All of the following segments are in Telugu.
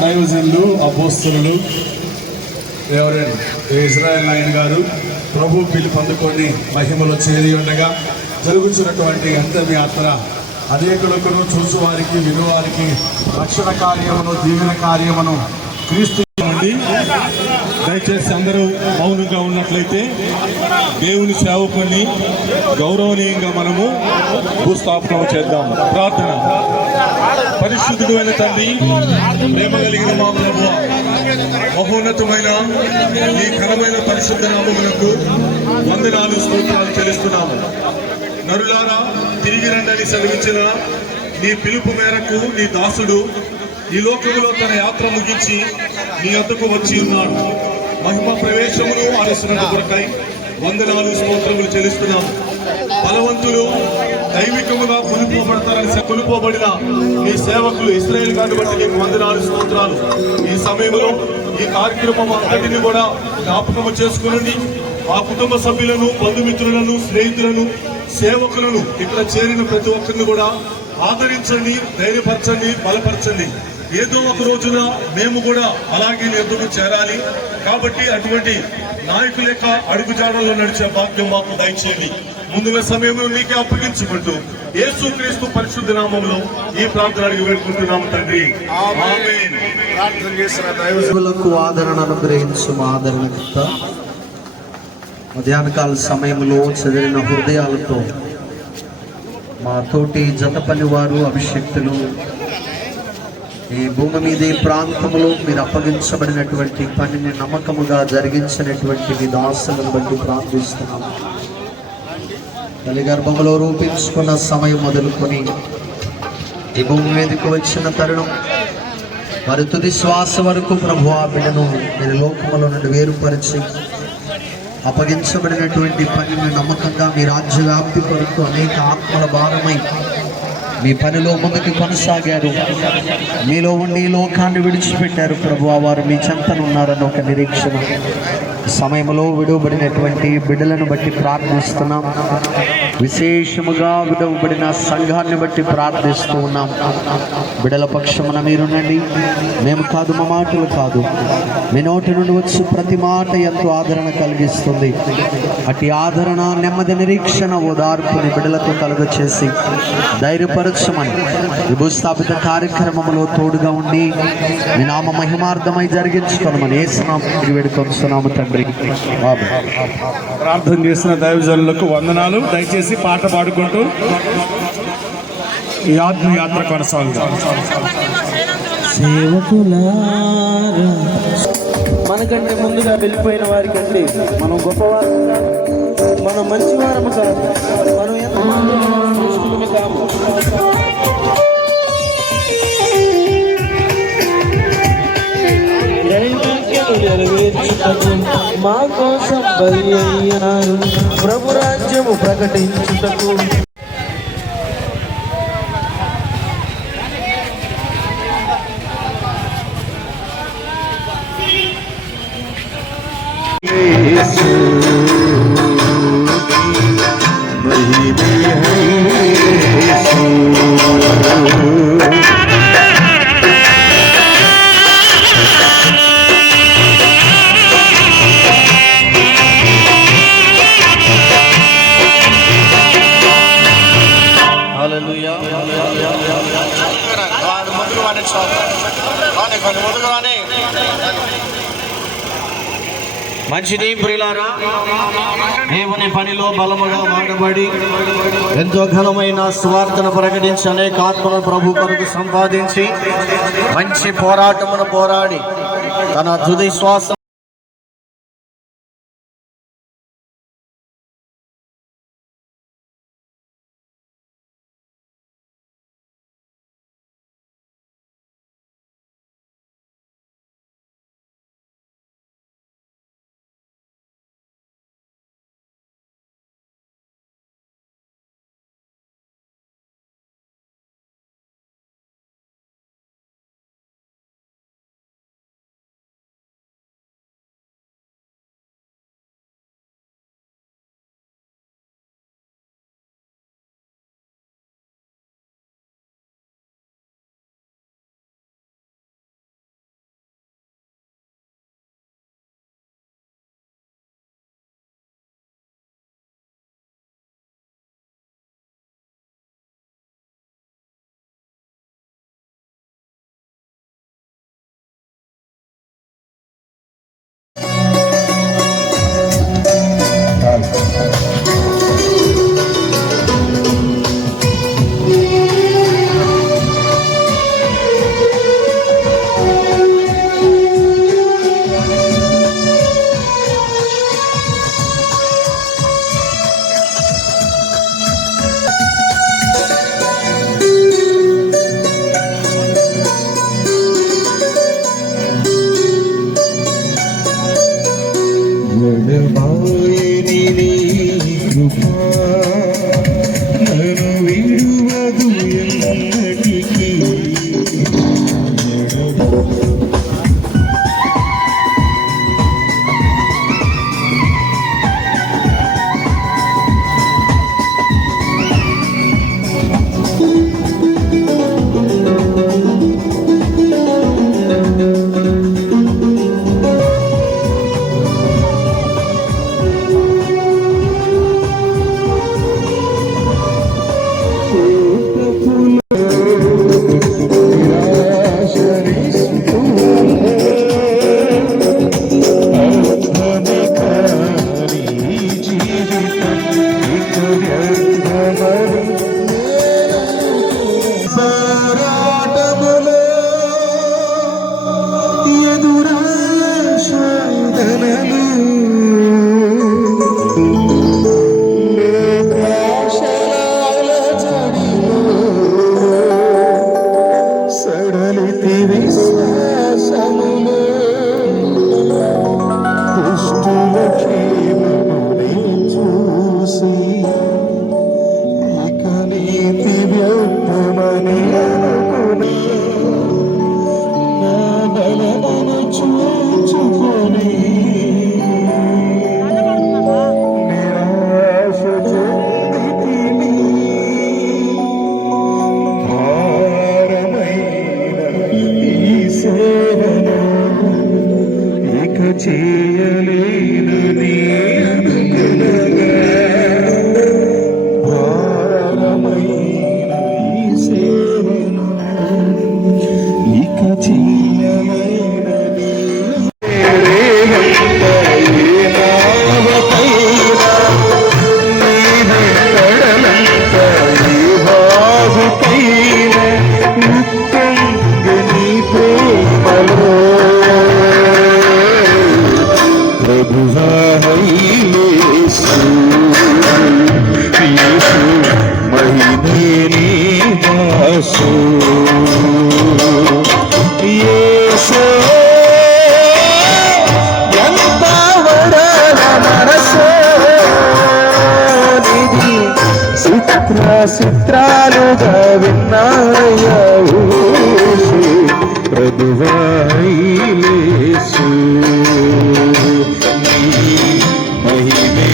దైవజనులు అపోస్తలులు రెవరెండ్ ఇజ్రాయెల్ నాయన్ గారు ప్రభు పిలుపు అందుకొని మహిమలో చేరి ఉండగా జరుగుతున్నటువంటి అంతర్యాత్ర అనేకులకు చూసువారికి వినువారికి రక్షణ కార్యమును దీవెన కార్యమును క్రీస్తు. దయచేసి అందరూ మౌనంగా ఉన్నట్లయితే దేవుని సేవకుని గౌరవనీయంగా మనము భూస్థాపన చేద్దాం. ప్రార్థన. పరిశుద్ధుడు అయిన తండ్రి, ప్రేమ కలిగిన మా ప్రభువా, మహోన్నతమైన ఈ ఘనమైన పరిశుద్ధ నామమునకు వందనాలు స్తోత్రాలు చెల్లిస్తున్నాము. నరులారా తిరిగి రండని సెలవించిన నీ పిలుపు మేరకు నీ దాసుడు ఈ లోకములో తన యాత్ర ముగించి నీ వద్దకు వచ్చి ఉన్నాడు. మహిమ ప్రవేశమును ఆలస్యత కొరకై వందనాలు స్తోత్రములు చెల్లిస్తున్నాము. బలవంతులు దైవికముగా కొనుకోబడిన నీ సేవకులు ఇశ్రాయేలు గారిని బట్టి నీకు వందనాలు స్తోత్రాలు. ఈ సమయంలో ఈ కార్యక్రమం అంతటిని కూడా జ్ఞాపకము చేసుకునండి. ఆ కుటుంబ సభ్యులను, బంధుమిత్రులను, స్నేహితులను, సేవకులను, ఇక్కడ చేరిన ప్రతి ఒక్కరిని కూడా ఆదరించండి, ధైర్యపరచండి, బలపరచండి. ఏదో ఒక రోజున మేము కూడా అలాగే ఎదురు చేరాలి కాబట్టి అటువంటి నాయకుల యొక్క అడుగుజాడల్లో నడిచే భాగ్యం మాకు దయచేయండి. ముందుగా సమయంలో నీకే అప్పగించుకుంటూ యేసుక్రీస్తు పరిశుద్ధ నామంలో ఈ ప్రార్థన అడిగి వేడుకుంటున్నాము తండ్రి. ఆమేన్. ఆదరణ అనుగ్రహించు మా ఆదరణకర్త, మధ్యాహ్నకాల సమయంలో చదివిన హృదయాలతో మా తోటి జత పని వారు, అభిషక్తులు, ఈ భూమి మీద ఈ ప్రాంతంలో మీరు అప్పగించబడినటువంటి పనిని నమ్మకముగా జరిగించినటువంటి మీ దాసులను బట్టి ప్రార్థిస్తున్నాము. తల్లి గర్భంలో రూపించుకున్న సమయం మొదలుకొని ఈ భూమి మీదకు వచ్చిన తరుణం వారి తుది శ్వాస వరకు ప్రభువా బిడ్డను మీరు లోకములో నుండి వేరుపరిచి అప్పగించబడినటువంటి పనిని నమ్మకంగా మీ రాజ్య వ్యాప్తి కొరకు అనేక ఆత్మల భారమై మీ పనిలో ముందుకు కొనసాగారు. మీలో ఉండి ఈ లోకాన్ని విడిచిపెట్టారు ప్రభువా, వారు మీ చెంతనున్నారని ఒక నిరీక్షణ. సమయంలో విడువబడినటువంటి బిడ్డలను బట్టి ప్రార్థిస్తున్నాం. విశేషముగా విడువబడిన సంఘాన్ని బట్టి ప్రార్థిస్తూ ఉన్నాం. బిడ్డల పక్షమున మీరునండి. మేము కాదు, మా మాటలు కాదు, మీ నోటి నుండి వచ్చి ప్రతి మాట ఎంతో ఆదరణ కలిగిస్తుంది. అట్టి ఆదరణ, నెమ్మది, నిరీక్షణ, ఓదార్పుని బిడ్డలతో కలుగచేసి ధైర్యపరచమని ఈ భూస్థాపిత కార్యక్రమంలో తోడుగా ఉండి మీ నామ మహిమార్థమై జరిగించుకోమని యేసునామములో వేడుకొంచున్నాము తండ్రి. ప్రార్థన చేసిన దైవజనులకు వందనాలు. దయచేసి పాట పాడుకుంటూ ఈ ఆత్మయాత్ర కొనసాగుతాం. సేవకులారా, మనకంటే ముందుగా వెళ్ళిపోయిన వారికంటే మనం గొప్పవారు, మనం మంచివారము కాదు, మనం ఎంత కాము. మా కోసం బలి అయ్యారు, ప్రభు రాజ్యము ప్రకటించుటకు. మంచిది ప్రియులారా, దేవుని పనిలో బలముగా వాడబడి ఎంతో ఘనమైన స్వార్థను ప్రకటించి అనేక ఆత్మలను ప్రభు కొరకు సంపాదించి మంచి పోరాటమును పోరాడి తన తుది శ్వాస యేసు ఎంత వడల మనసు నిధి చిత్రాలుగా విన్నాయవు ప్రభువాయిలేసు మహిమే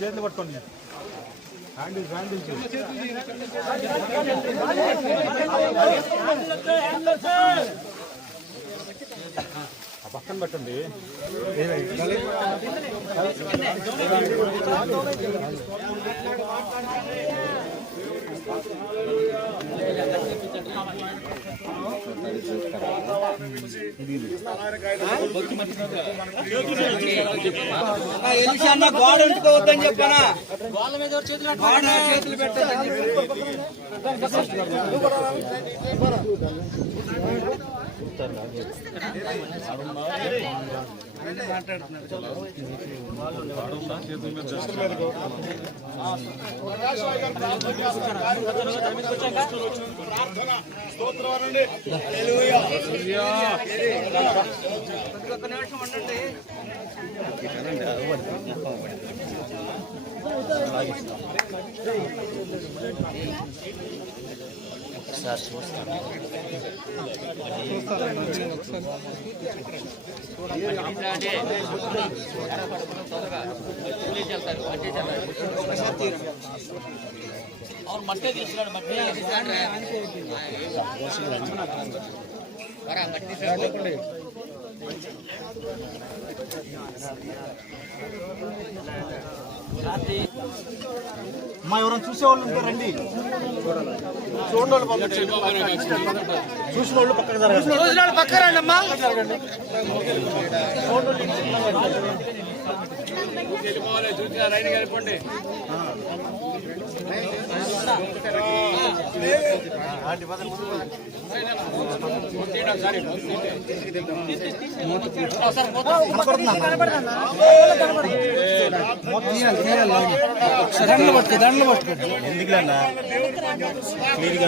చేతులు పట్టుకోండి పక్కన పెట్టండి. గోడ ఉంటుకోవద్దని చెప్పానా, వాళ్ళ మీద చేతులు పెట్టాలని ఒక్క నిమిషం ఉండండి. సార్ చూస్తాను. అవును మట్టే తీసుకున్నాడు, మట్టి మా ఎవరైనా చూసేవాళ్ళు ఉంటే రండి. చూడండి వాళ్ళు పంపించండి. చూసిన వాళ్ళు పక్కన జరగండి. పక్క రండి అమ్మా. రైన్ వెళ్ళిపోండి. దండలు పట్టుకోండి. ఎందుకులేండి క్లియర్గా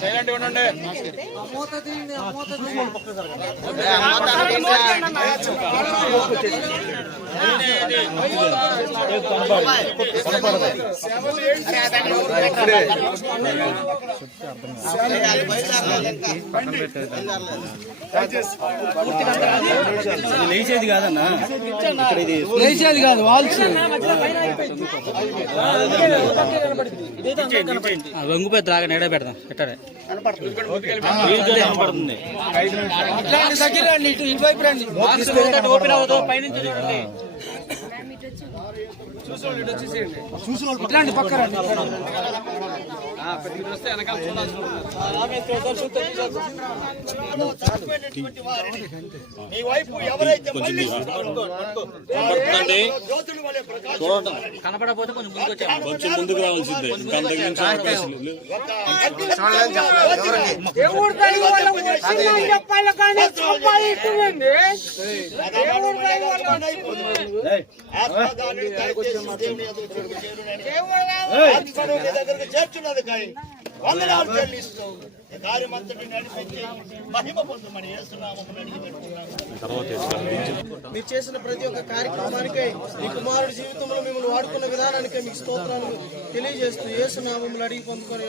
సైలెంట్ ఉండండి. లేచేది కాదన్నా, లేచేది కాదు, వాల్స్ వంగిపోయి త్రాగ నెడ పెడదాం. దగ్గర రండి, ఇటువైపు రండి. ఓపెన్ అవ్వదు, పైనుంచి చూడండి. చూసిన వాళ్ళు ఇట్లాంటి పక్క రండి. మీ వైపు ఎవరైతే కనపడకపోతే కొంచెం ముందుకు వచ్చాము. కొంచెం ముందుకు రావాల్సిందే. దగ్గరకు చేర్చున్నది కానీ వందనాలు చెల్లిస్తూ ఈ కార్యమంతటి నడిపించి మహిమ పొందమని యేసునామమున అడిగి పెట్టుకున్నాను. మీరు చేసిన ప్రతి ఒక్క కార్యక్రమానికై మీ కుమారుడి జీవితంలో మిమ్మల్ని వాడుకున్న విధానానికై మీకు స్తోత్రాలు తెలియజేస్తూ యేసునామములు అడిగి పొందుకొని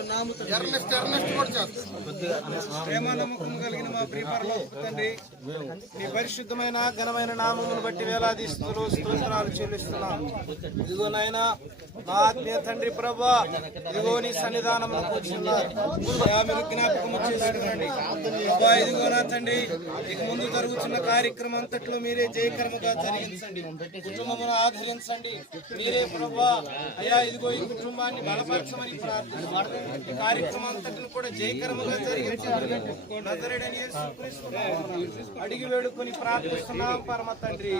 ప్రేమ నమ్మకం కలిగిన మా ప్రియపరలోక తండ్రి, నీ పరిశుద్ధమైన ఘనమైన నామమును బట్టి వేలాది స్తుతులు స్తోత్రాలు చెల్లిస్తున్నాం. ఇదిగో నాయనా మా ఆత్మీయ తండ్రి ప్రభా, ఇదిగో నీ సన్నిధానమును కూర్చున్నారు. మీరు జ్ఞాపకము చేసుకోండి ప్రభా. ఇదిగో నా తండ్రి, ఇక ముందు జరుగుతున్న కార్యక్రమం అంతట్లో మీరే జయకరముగా జరిగించండి. కుటుంబమును ఆదరించండి మీరే ప్రభా. అయ్యా ఇదిగో ఈ కుటుంబాన్ని బలపరచమని ప్రార్థిస్తున్నాం. ఈ కార్యక్రమం అంతటిని కూడా జయకరముగా జరిగించండి. నజరేయుడైన యేసుక్రీస్తు నామమున అడిగి వేడుకొని ప్రార్థిస్తున్నాం పరమ తండ్రి.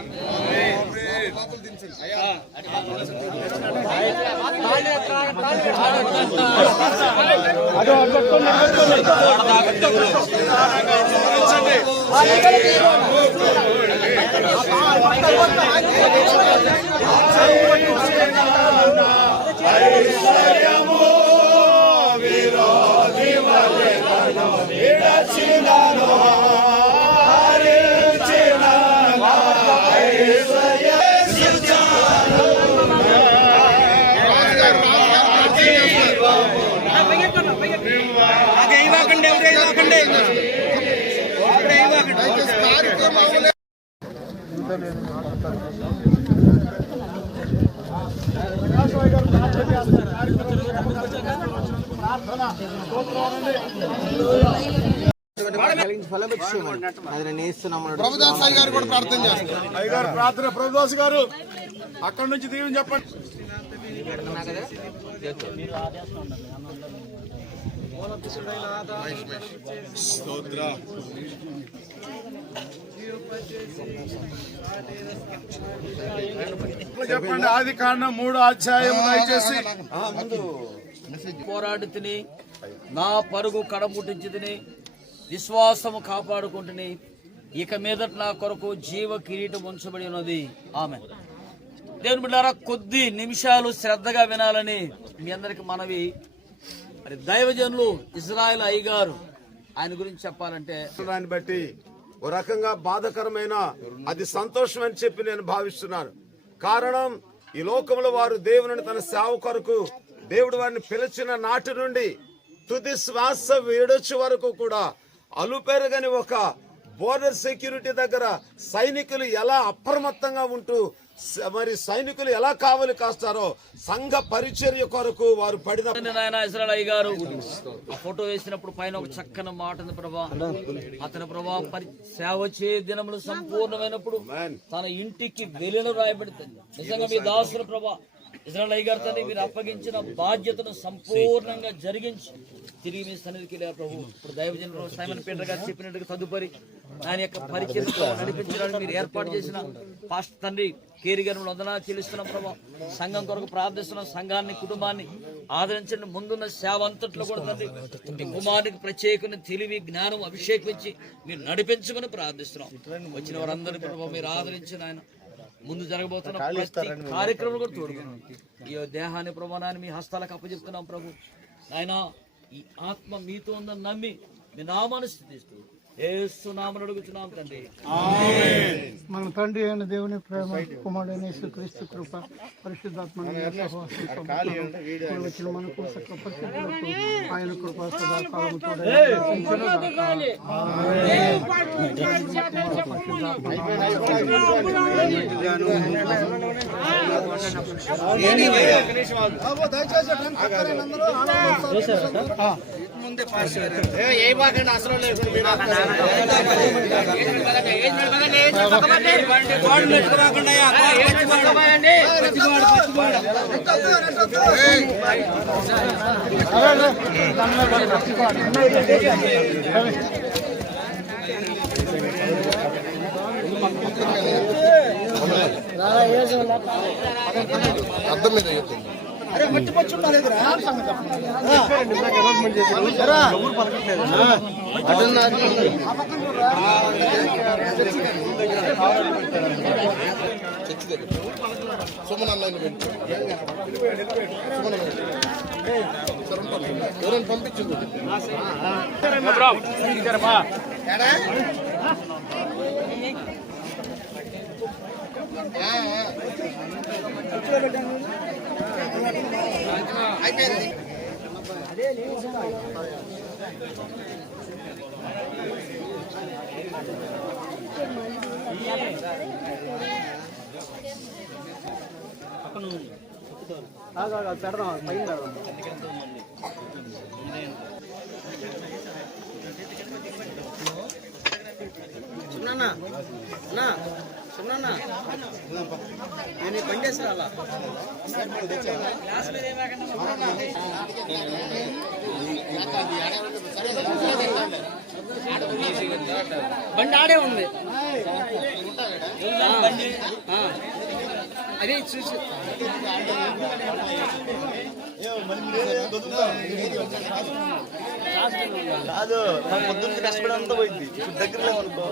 ప్రభుదాస్ గారు కూడా ప్రార్థన చేస్తారు. అయ్యగారు ప్రార్థన ప్రభుదాస్ గారు అక్కడి నుంచి దీవెన చెప్పండి. చెప్పండి. ఆది కాండం 3వ అధ్యాయం దయచేసి. పోరాడు తిని నా పరుగు కడముట్టించి తిని విశ్వాసము కాపాడుకుంటుని ఇక మీదట నా కొరకు జీవ కిరీటం ఉంచబడి ఉన్నది. ఆమె దేవుని బిడ్డలారా, కొద్ది నిమిషాలు శ్రద్ధగా వినాలని మీ అందరికి మనవి. మరి దైవజనులు ఇజ్రాయెల్ అయ్యగారు ఆయన గురించి చెప్పాలంటే దాన్ని బట్టి ఓ రకంగా బాధకరమైన అది సంతోషం అని చెప్పి నేను భావిస్తున్నాను. కారణం, ఈ లోకంలో వారు దేవుని తన సేవ కొరకు దేవుడు వారిని పిలిచిన నాటి నుండి తుది శ్వాస విడొచ్చు వరకు కూడా అలుపెరగని ఒక బోర్డర్ సెక్యూరిటీ దగ్గర సైనికులు ఎలా అప్రమత్తంగా ఉంటూ మరి సైనికులు ఎలా కావలి కాస్తారో సంఘ పరిచర్య కొరకు వారు పడిన ఇజ్రాయెల్ అయ్యగారు ఆ ఫోటో వేసినప్పుడు పైన ఒక చక్కని మాట ఉంది ప్రభా. అతని ప్రభా సేవ చే దినములు సంపూర్ణమైనప్పుడు తన ఇంటికి వెలును రాయబడుతుంది. నిజంగా మీ దాసుల ప్రభా ఇజ్రాయెల్ అయ్యగారు తండ్రి, మీరు అప్పగించిన బాధ్యతను సంపూర్ణంగా జరిగించి తిరిగి మీ సన్నిధికి వెళ్ళారు ప్రభు. ఇప్పుడు దైవజనులు సైమన్ పీటర్ గారు చెప్పినట్టుగా తదుపరి ఆయన యొక్క పరిచర్యతో నడిపించడానికి మీరు ఏర్పాటు చేసిన పాస్టర్ తండ్రి కేరి గారిని వందనాలు చెల్లిస్తున్నాం ప్రభా. సంఘం కొరకు ప్రార్థిస్తున్నాం. సంఘాన్ని కుటుంబాన్ని ఆదరించండి. ముందున్న సేవ అంతట్లో కూడా తండ్రి మీ కుమారునికి ప్రత్యేకమైన తెలివి జ్ఞానం అభిషేకించి మీరు నడిపించుకుని ప్రార్థిస్తున్నాం. వచ్చిన వారందరినీ ప్రభావ మీరు ఆదరించిన ఆయన ముందు జరగబోతున్న ప్రతి కార్యక్రమం కూడా తోడుకున్నాం. ఈ దేహాన్ని ప్రమాణాన్ని మీ హస్తాలకు అప్పచెప్తున్నాం ప్రభు. ఆయన ఈ ఆత్మ మీతో ఉందని నమ్మి మీ నామాన్ని స్తుతిస్తూ యేసు నామమున అడుగుతున్నాం తండ్రి. మన తండ్రి అయిన దేవుని ప్రేమ, కుమారుడైన యేసుక్రీస్తు కృప, పరిశుద్ధాత్మ వచ్చిన మనకు సకల పరిశుద్ధులకు ఆయన కృప సదాకాలముతో ముందే పాస్ అయ్యారు. ఏ బాకండి అసలు లేదు మీరు గోడ నెట్టుకురాకుండా అయ్యా, అరే మట్టి పచ్చున్నారు ఎదురా పంపించింది అయిపోయింది. నేను బండి వేసి రాలా బండి ఆడే ఉంది అదే చూసి కాదు పొద్దున్న కష్టపడి అంతా పోయింది దగ్గరలో అనుకో